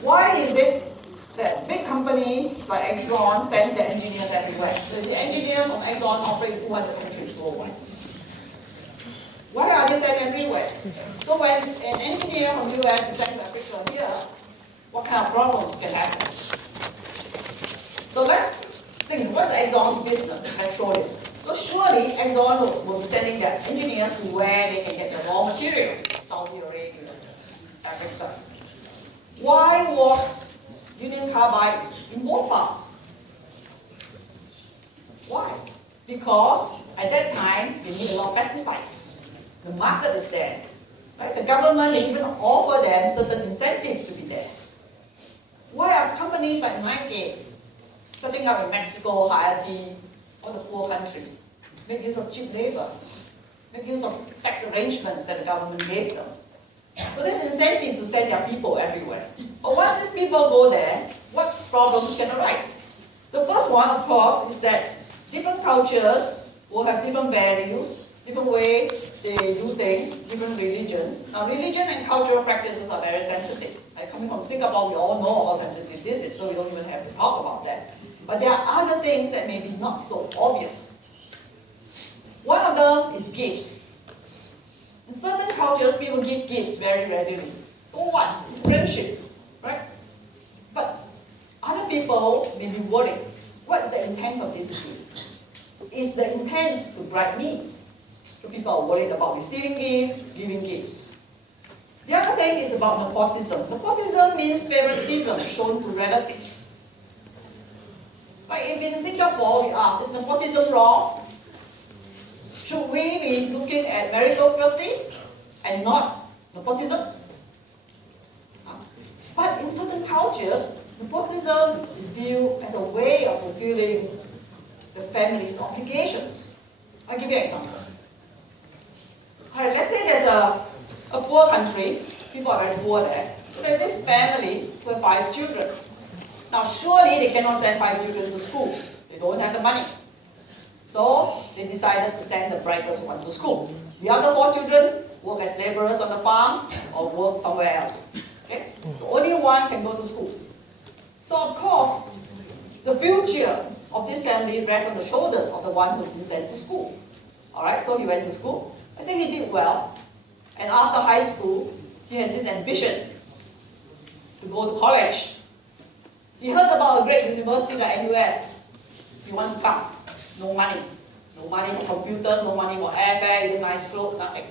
Why is it that big companies like Exxon send their engineers everywhere? So the engineers from Exxon operate 200 countries worldwide. Why are they sent everywhere? So when an engineer from the US is sent to Africa here, what kind of problems can happen? So let's think, what's Exxon's business? Petroleum. So surely Exxon will be sending their engineers to where they can get the raw material, Saudi Arabia, Africa. Why was Union Carbide in Bhopal? Why? Because at that time, they need a lot of pesticides. The market is there. Right? The government even offer them certain incentives to be there. Why are companies like Nike setting up in Mexico, Haiti, all the poor countries? Make use of cheap labor. Make use of tax arrangements that the government gave them. So there's incentive to send their people everywhere. But once these people go there, what problems can arise? The first one, of course, is that different cultures will have different values, different ways they do things, different religion. Now, religion and cultural practices are very sensitive. Like coming from Singapore, we all know how sensitive this is, so we don't even have to talk about that. But there are other things that may be not so obvious. One of them is gifts. In certain cultures, people give gifts very readily. For what? Friendship, right? But other people may be worried. What is the intent of this gift? Is the intent to bribe me? So people are worried about receiving gifts, giving gifts. The other thing is about nepotism. Nepotism means favoritism shown to relatives. Like if in Singapore we ask, is nepotism wrong? Should we be looking at meritocracy and not nepotism? But in certain cultures, nepotism is viewed as a way of fulfilling the family's obligations. I'll give you an example. Alright, let's say there's a poor country, people are very poor there. So there's this family with 5 children. Now surely they cannot send 5 children to school. They don't have the money. So they decided to send the brightest one to school. The other 4 children work as laborers on the farm or work somewhere else. Okay? So only one can go to school. So of course, the future of this family rests on the shoulders of the one who's been sent to school. Alright, so he went to school. I think he did well. And after high school, he has this ambition to go to college. He heard about a great university like NUS. He wants to come. No money. No money for computers, no money for airfare, even nice clothes, nothing.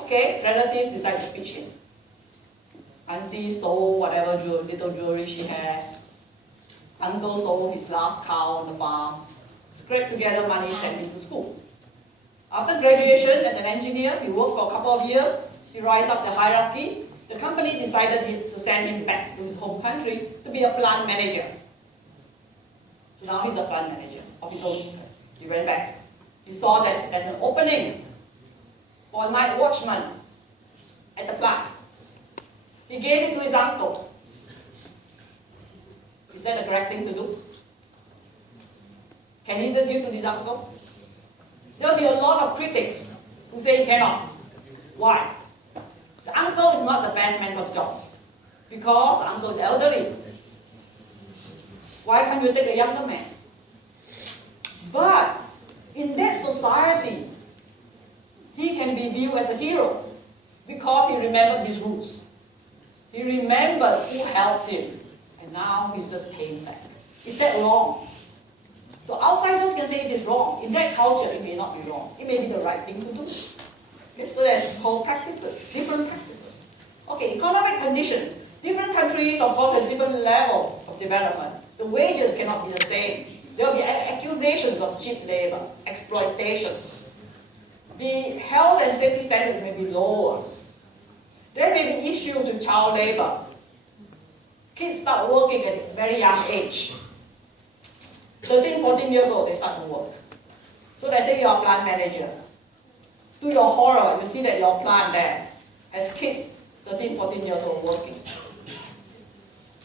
Okay, relatives decide to pitch him. Auntie sold whatever little jewelry she has. Uncle sold his last cow on the farm. Scraped together money, sent him to school. After graduation as an engineer, he worked for a couple of years. He rise up the hierarchy. The company decided to send him back to his home country to be a plant manager. So now he's a plant manager of his own. He went back. He saw that there's an opening for a night watchman at the plant. He gave it to his uncle. Is that the correct thing to do? Can he just give to his uncle? There'll be a lot of critics who say he cannot. Why? The uncle is not the best man for the job. Because the uncle is elderly. Why can't you take a younger man? But in that society, he can be viewed as a hero because he remembered his roots. He remembered who helped him, and now he's just paying back. Is that wrong? So outsiders can say it is wrong. In that culture, it may not be wrong. It may be the right thing to do. Okay? So there's whole practices, different practices. Okay, economic conditions. Different countries, of course, has different level of development. The wages cannot be the same. There will be accusations of cheap labor, exploitation. The health and safety standards may be lower. There may be issues with child labor. Kids start working at a very young age. 13, 14 years old, they start to work. So let's say you're a plant manager. To your horror, you see that your plant there has kids 13, 14 years old working.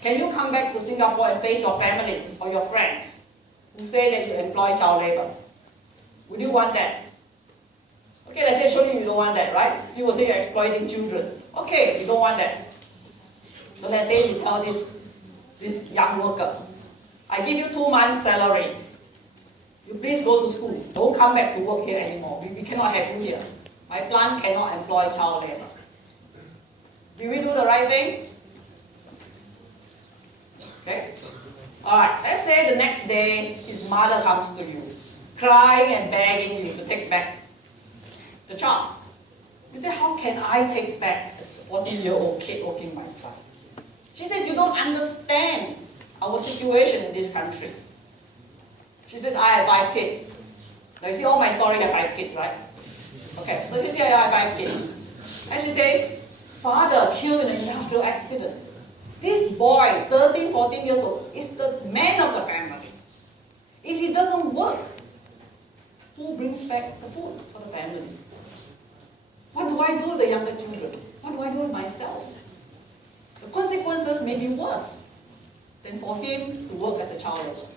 Can you come back to Singapore and face your family or your friends who say that you employ child labor? Would you want that? Okay, let's say surely you don't want that, right? You will say you're exploiting children. Okay, you don't want that. So let's say you tell this young worker, I give you 2 months' salary. You please go to school. Don't come back to work here anymore. We cannot have you here. My plant cannot employ child labor. Will we do the right thing? Okay? Alright, let's say the next day his mother comes to you, crying and begging you to take back the child. You say, how can I take back a 14-year-old kid working my plant? She said, you don't understand our situation in this country. She says, I have 5 kids. Now you see all my story, I have 5 kids, right? Okay, so she says, I have 5 kids. And she says, father killed in an industrial accident. This boy, 13, 14 years old, is the man of the family. If he doesn't work, who brings back the food for the family? What do I do with the younger children? What do I do with myself? The consequences may be worse than for him to work as a child labor.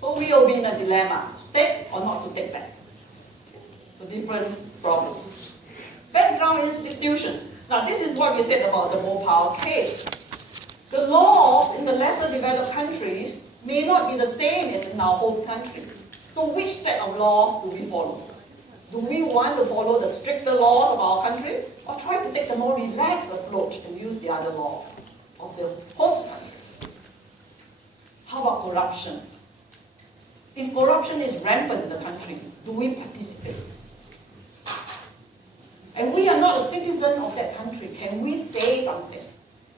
So we will be in a dilemma, take or not to take back. So different problems. Background institutions. Now this is what we said about the Bhopal case. The laws in the lesser developed countries may not be the same as in our home country. So which set of laws do we follow? Do we want to follow the stricter laws of our country, or try to take the more relaxed approach and use the other laws of the host countries? How about corruption? If corruption is rampant in the country, do we participate? And we are not a citizen of that country. Can we say something?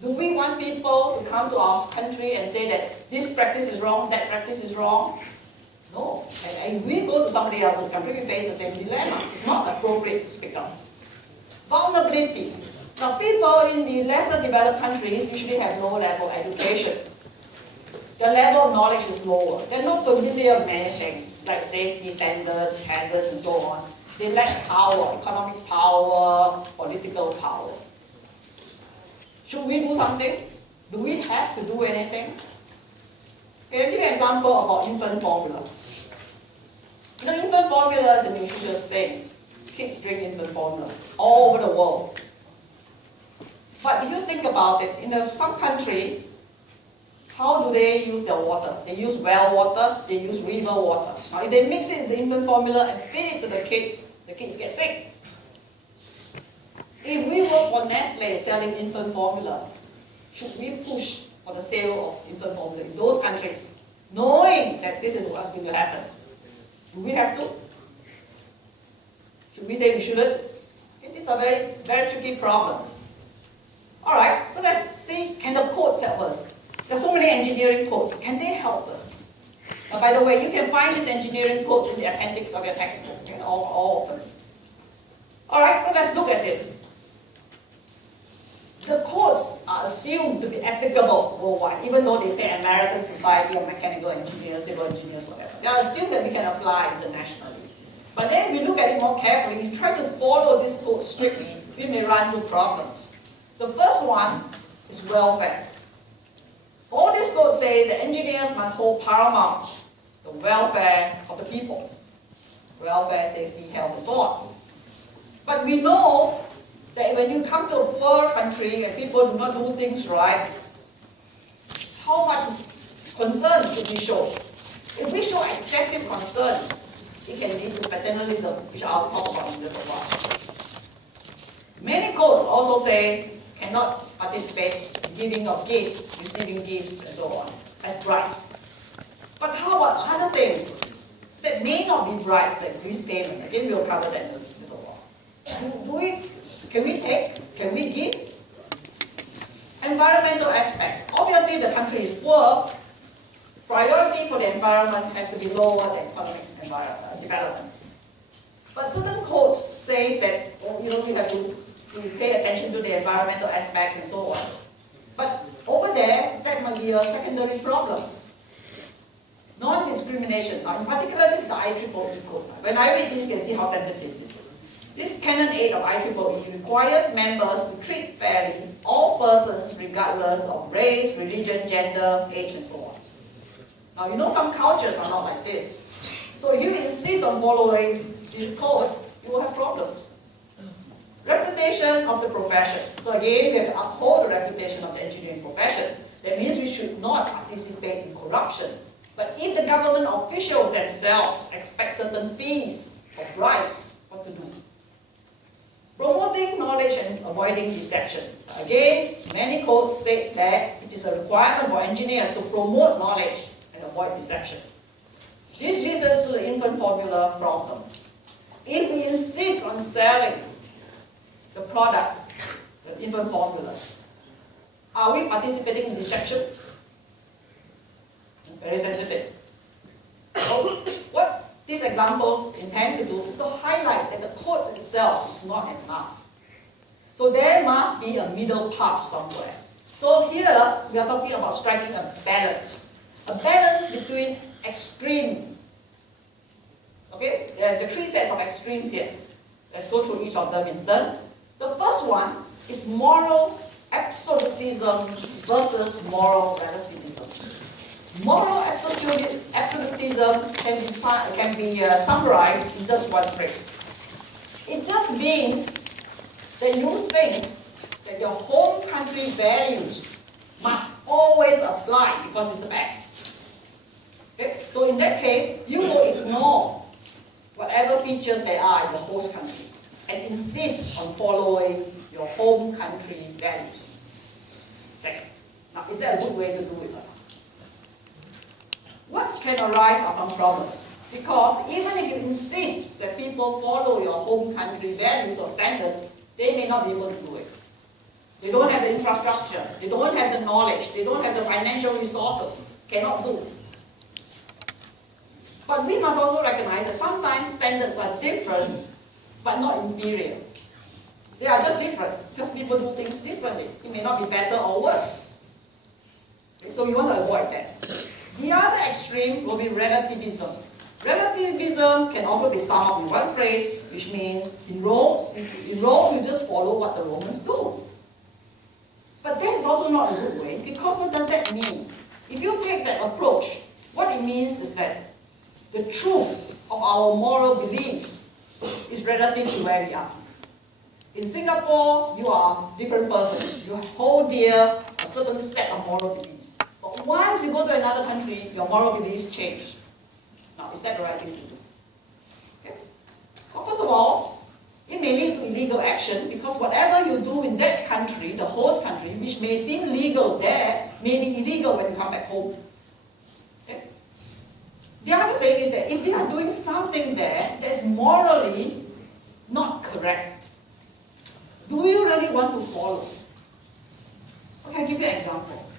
Do we want people to come to our country and say that this practice is wrong, that practice is wrong? No. And we go to somebody else's country, we face the same dilemma. It's not appropriate to speak up. Vulnerability. Now, people in the lesser developed countries usually have low-level education. Their level of knowledge is lower. They're not familiar with many things, like safety standards, hazards, and so on. They lack power, economic power, political power. Should we do something? Do we have to do anything? Okay, I'll give you an example about infant formula. You know, infant formula is a nutritious thing. Kids drink infant formula all over the world. But if you think about it, in some country, how do they use their water? They use well water, they use river water. Now if they mix it with the infant formula and feed it to the kids get sick. If we work for Nestle selling infant formula, should we push for the sale of infant formula in those countries, knowing that this is what's going to happen? Do we have to? Should we say we shouldn't? Okay, these are very, very tricky problems. Alright, so let's see, can the codes help us? There are so many engineering codes. Can they help us? By the way, you can find these engineering codes in the appendix of your textbook, okay, all of them. Alright, so let's look at this. The codes are assumed to be applicable worldwide, even though they say American Society of Mechanical Engineers, Civil Engineers, whatever. They are assumed that we can apply internationally. But then if we look at it more carefully, if you try to follow this code strictly, we may run into problems. The first one is welfare. All this code says that engineers must hold paramount the welfare of the people. Welfare, safety, health, and so on. But we know that when you come to a poor country and people do not do things right, how much concern should we show? If we show excessive concern, it can lead to paternalism, which I'll talk about in a little while. Many codes also say cannot participate in giving of gifts, receiving gifts, and so on, as bribes. But how about other things that may not be bribes, like grease payment? Again, we'll cover that in a little while. Can we take? Can we give? Environmental aspects. Obviously, if the country is poor, priority for the environment has to be lower than economic development. But certain codes say that we have to pay attention to the environmental aspects and so on. But over there, that might be a secondary problem. Non-discrimination. Now, in particular, this is the IEEE code. When I read this, you can see how sensitive this is. This Canon 8 of IEEE requires members to treat fairly all persons regardless of race, religion, gender, age, and so on. Now, you know some cultures are not like this. So if you insist on following this code, you will have problems. Reputation of the profession. So again, we have to uphold the reputation of the engineering profession. That means we should not participate in corruption. But if the government officials themselves expect certain fees or bribes, what to do? Promoting knowledge and avoiding deception. Again, many codes state that it is a requirement for engineers to promote knowledge and avoid deception. This leads us to the infant formula problem. If we insist on selling the product, the infant formula, are we participating in deception? Very sensitive. So what these examples intend to do is to highlight that the code itself is not enough. So there must be a middle path somewhere. So here we are talking about striking a balance. A balance between extreme. Okay, there are the three sets of extremes here. Let's go through each of them in turn. The first one is moral absolutism versus moral relativism. Moral absolutism can be summarized in just one phrase. It just means that you think that your home country values must always apply because it's the best. Okay? So in that case, you will ignore whatever features there are in the host country and insist on following your home country values. Okay. Now, is that a good way to do it? What can arise are some problems. Because even if you insist that people follow your home country values or standards, they may not be able to do it. They don't have the infrastructure, they don't have the knowledge, they don't have the financial resources, cannot do it. But we must also recognize that sometimes standards are different, but not inferior. They are just different, because people do things differently. It may not be better or worse. Okay, so we want to avoid that. The other extreme will be relativism. Relativism can also be summed up in one phrase, which means in Rome you just follow what the Romans do. But that is also not a good way, because what does that mean? If you take that approach, what it means is that the truth of our moral beliefs is relative to where we are. In Singapore, you are a different person. You hold dear a certain set of moral beliefs. But once you go to another country, your moral beliefs change. Now, is that the right thing to do? Okay. Well, first of all, it may lead to illegal action because whatever you do in that country, the host country, which may seem legal there, may be illegal when you come back home. Okay. The other thing is that if you are doing something there that is morally not correct, do you really want to follow? Okay, I'll give you an example.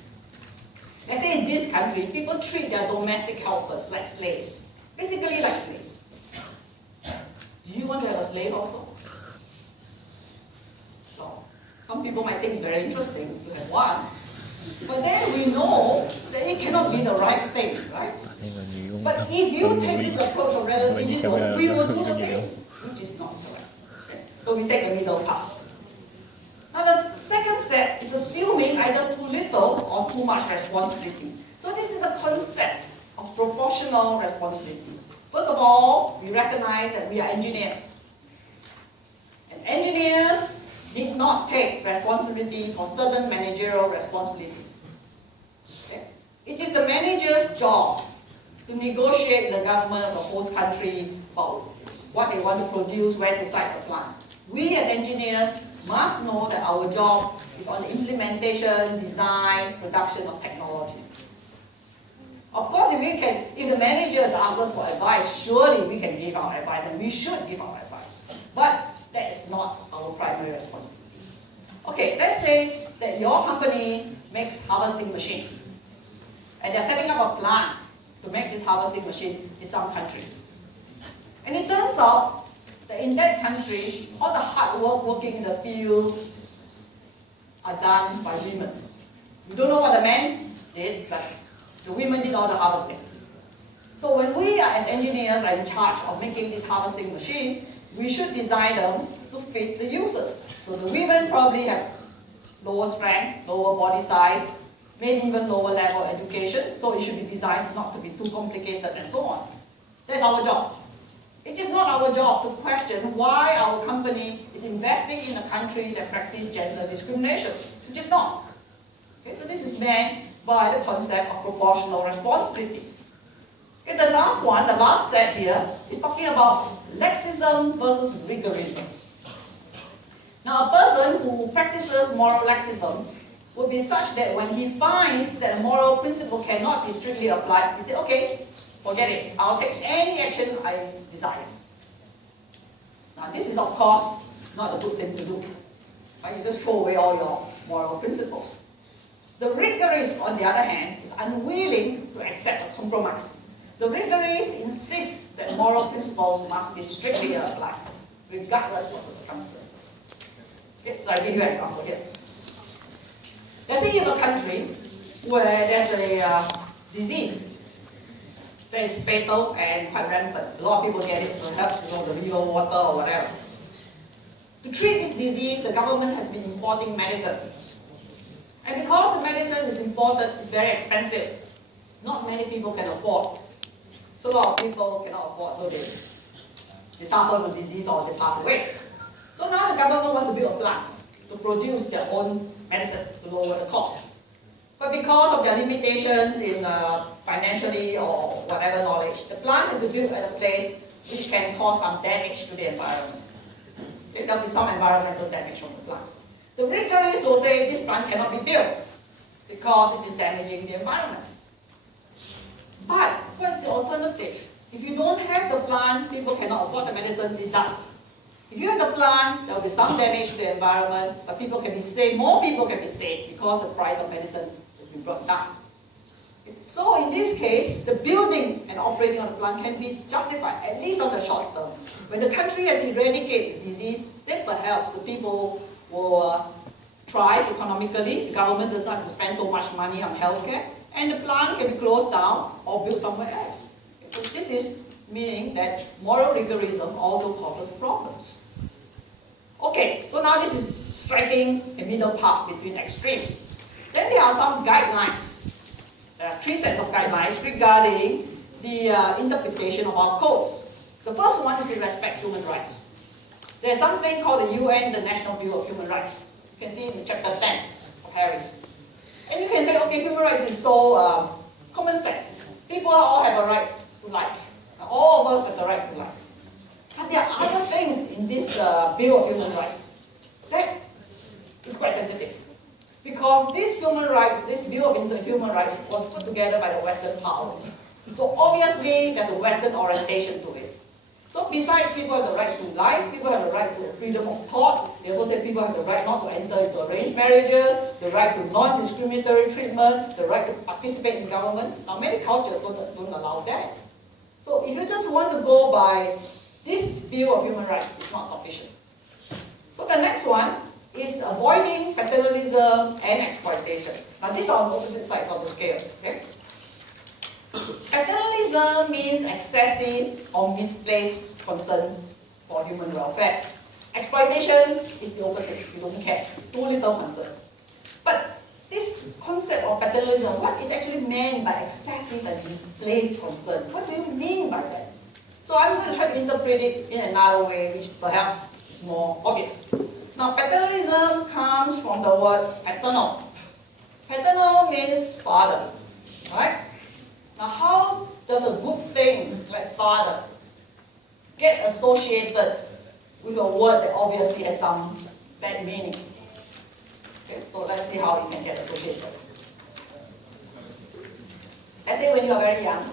Let's say in this country, people treat their domestic helpers like slaves. Basically like slaves. Do you want to have a slave also? So, some people might think it's very interesting to have one. But then we know that it cannot be the right thing, right? But if you take this approach of relativism, we will do the same, which is not correct. Okay? So we take the middle path. Now the second set is assuming either too little or too much responsibility. So this is the concept of proportional responsibility. First of all, we recognize that we are engineers. And engineers did not take responsibility for certain managerial responsibilities. Okay? It is the manager's job to negotiate with the government of the host country about what they want to produce, where to site the plants. We as engineers must know that our job is on the implementation, design, production of technology. Of course, if the managers ask us for advice, surely we can give our advice, and we should give our advice. But that is not our primary responsibility. Okay, let's say that your company makes harvesting machines, and they're setting up a plant to make this harvesting machine in some country. And it turns out that in that country, all the hard work working in the field are done by women. We don't know what the men did, but the women did all the harvesting. So when we are as engineers are in charge of making this harvesting machine, we should design them to fit the users. So the women probably have lower strength, lower body size, maybe even lower level education, so it should be designed not to be too complicated and so on. That's our job. It is not our job to question why our company is investing in a country that practices gender discrimination. It is not. Okay, so this is meant by the concept of proportional responsibility. Okay, the last one, the last set here, is talking about laxism versus rigorism. Now, a person who practices moral laxism would be such that when he finds that a moral principle cannot be strictly applied, he says, okay, forget it. I'll take any action I desire. Now, this is, of course, not a good thing to do. Right? You just throw away all your moral principles. The rigorist, on the other hand, is unwilling to accept a compromise. The rigorist insists that moral principles must be strictly applied, regardless of the circumstances. Okay, so I'll give you an example here. Let's say you have a country where there's a disease that is fatal and quite rampant. A lot of people get it, perhaps the river water or whatever. To treat this disease, the government has been importing medicine. And because the medicine is imported, it's very expensive. Not many people can afford. So a lot of people cannot afford, so they suffer the disease or they pass away. So now the government wants to build a plant to produce their own medicine to lower the cost. But because of their limitations in financially or whatever knowledge, the plant is built at a place which can cause some damage to the environment. Okay, there will be some environmental damage from the plant. The rigorists will say this plant cannot be built because it is damaging the environment. But what's the alternative? If you don't have the plant, people cannot afford the medicine, it's done. If you have the plant, there will be some damage to the environment, but people can be saved, more people can be saved because the price of medicine has been brought down. So in this case, the building and operating of the plant can be justified, at least on the short term. When the country has eradicated the disease, then perhaps the people will thrive economically, the government does not have to spend so much money on healthcare, and the plant can be closed down or built somewhere else. So this is meaning that moral rigorism also causes problems. Okay, so now this is striking a middle path between extremes. Then there are some guidelines. There are three sets of guidelines regarding the interpretation of our codes. The first one is to respect human rights. There's something called the UN, the National Bureau of Human Rights. You can see it in chapter 10 of Harris. And you can say, okay, human rights is so common sense. People all have a right to life. All of us have the right to life. But there are other things in this Bill of Human Rights that is quite sensitive. Because this human rights, this Bill of Human Rights was put together by the Western powers. So obviously there's a Western orientation to it. So besides people have the right to life, people have the right to freedom of thought, they also say people have the right not to enter into arranged marriages, the right to non-discriminatory treatment, the right to participate in government. Now many cultures don't allow that. So if you just want to go by this Bill of Human Rights, it's not sufficient. So the next one is avoiding paternalism and exploitation. Now these are on opposite sides of the scale. Okay? Paternalism means excessive or misplaced concern for human welfare. Exploitation is the opposite. You don't care. Too little concern. But this concept of paternalism, what is actually meant by excessive and misplaced concern? What do you mean by that? So I'm going to try to interpret it in another way, which perhaps is more obvious. Now, paternalism comes from the word paternal. Paternal means father, right? Now, how does a good thing like father get associated with a word that obviously has some bad meaning? Okay, so let's see how it can get associated. Let's say when you are very young,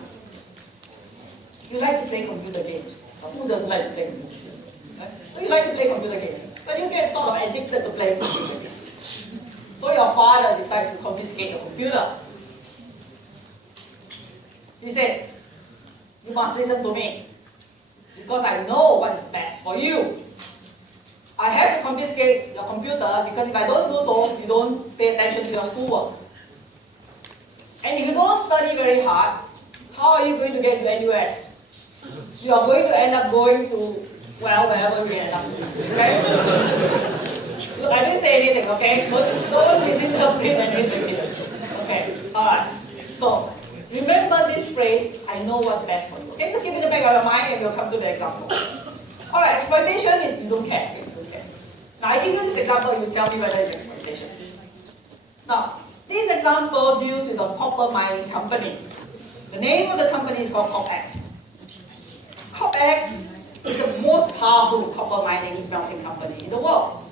you like to play computer games. Who doesn't like to play computer games? Right? So you like to play computer games, but you get sort of addicted to playing computer games. So your father decides to confiscate the computer. He said, you must listen to me, because I know what is best for you. I have to confiscate your computer because if I don't do so, you don't pay attention to your schoolwork. And if you don't study very hard, how are you going to get to NUS? You are going to end up going to, well, wherever we end up. Okay? I didn't say anything, okay? Don't misinterpret anything here. Okay, alright. So, remember this phrase, I know what's best for you. Okay, so keep it in the back of your mind and we'll come to the example. Alright, exploitation is you don't care. You don't care. Now I give you this example, you tell me whether it's exploitation. Now, this example deals with a copper mining company. The name of the company is called CopX. CopX is the most powerful copper mining smelting company in the world.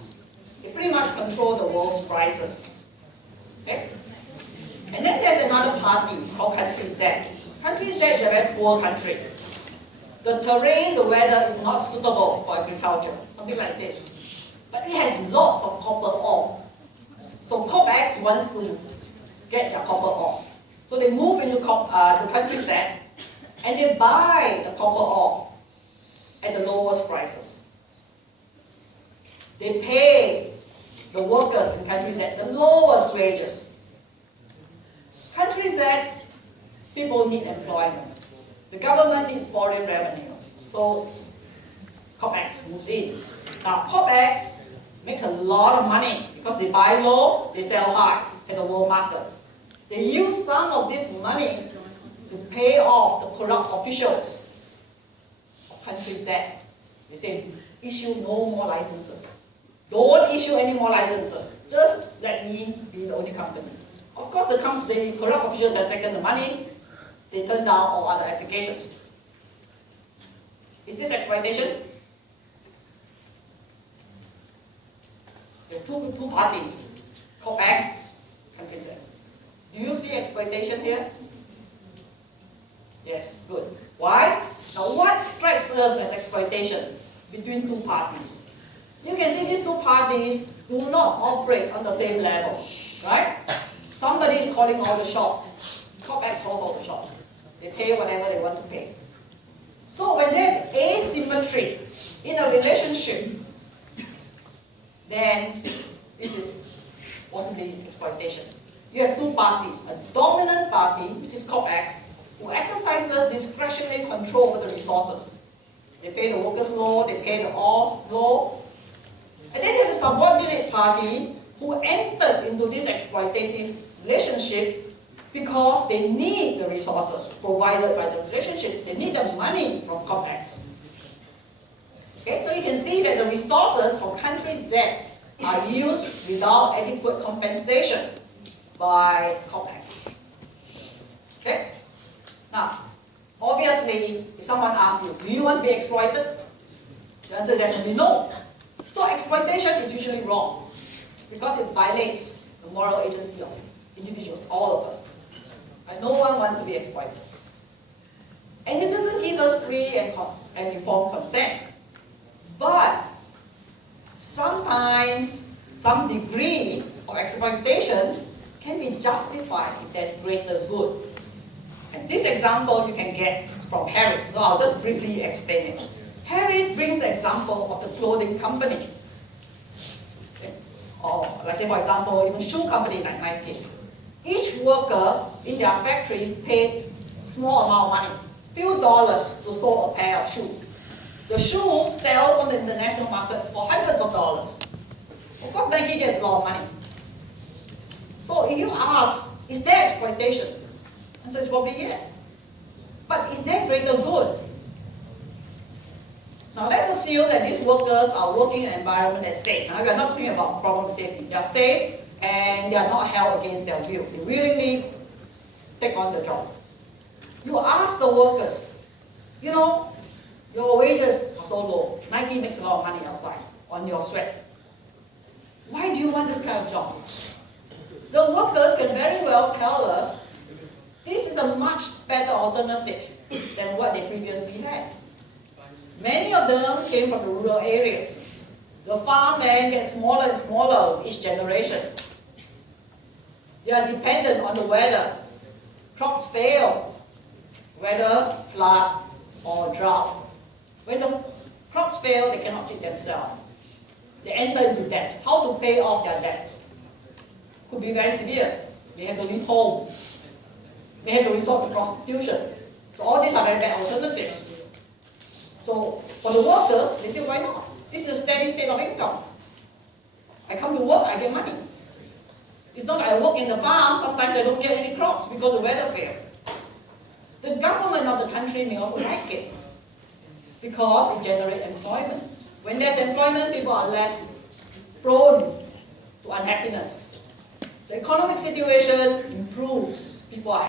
They pretty much control the world's prices. Okay? And then there's another party called Country Z. Country Z is a very poor country. The terrain, the weather is not suitable for agriculture, something like this. But it has lots of copper ore. So CopX wants to get their copper ore. So they move into Country Z and they buy the copper ore at the lowest prices. They pay the workers in Country Z the lowest wages. Country Z, people need employment. The government needs foreign revenue. So CopX moves in. Now CopX makes a lot of money because they buy low, they sell high at the world market. They use some of this money to pay off the corrupt officials of Country Z. They say, issue no more licenses. Don't issue any more licenses. Just let me be the only company. Of course, the corrupt officials have taken the money. They turn down all other applications. Is this exploitation? There are two parties, CopX, Country Z. Do you see exploitation here? Yes, good. Why? Now what strikes us as exploitation between two parties? You can see these two parties do not operate on the same level, right? Somebody is calling all the shots. CopX calls all the shots. They pay whatever they want to pay. So when there's asymmetry in a relationship, then this is possibly exploitation. You have two parties, a dominant party, which is CopX, who exercises discretionary control over the resources. They pay the workers low, they pay the ore low. And then there's a subordinate party who entered into this exploitative relationship because they need the resources provided by the relationship. They need the money from CopX. Okay, so you can see that the resources for Country Z are used without adequate compensation by CopX. Okay? Now, obviously, if someone asks you, do you want to be exploited? The answer is definitely no. So exploitation is usually wrong because it violates the moral agency of individuals, all of us. And no one wants to be exploited. And it doesn't give us free and informed consent. But sometimes some degree of exploitation can be justified if there's greater good. And this example you can get from Harris, so I'll just briefly explain it. Harris brings the example of the clothing company. Okay? Or let's say, for example, even shoe company like Nike. Each worker in their factory paid small amount of money, few dollars to sew a pair of shoes. The shoe sells on the international market for hundreds of dollars. Of course, Nike gets a lot of money. So if you ask, is there exploitation? The answer is probably yes. But is there greater good? Now let's assume that these workers are working in an environment that's safe. Now we are not talking about problem safety. They are safe and they are not held against their will. They willingly take on the job. You ask the workers, you know, your wages are so low. Nike makes a lot of money outside on your sweat. Why do you want this kind of job? The workers can very well tell us this is a much better alternative than what they previously had. Many of them came from the rural areas. The farmland gets smaller and smaller with each generation. They are dependent on the weather. Crops fail, whether flood or drought. When the crops fail, they cannot feed themselves. They enter into debt. How to pay off their debt? Could be very severe. They have to leave home. They have to resort to prostitution. So all these are very bad alternatives. So for the workers, they say, why not? This is a steady state of income. I come to work, I get money. It's not like I work in the farm, sometimes I don't get any crops because the weather failed. The government of the country may also like it because it generates employment. When there's employment, people are less prone to unhappiness. The economic situation improves. People are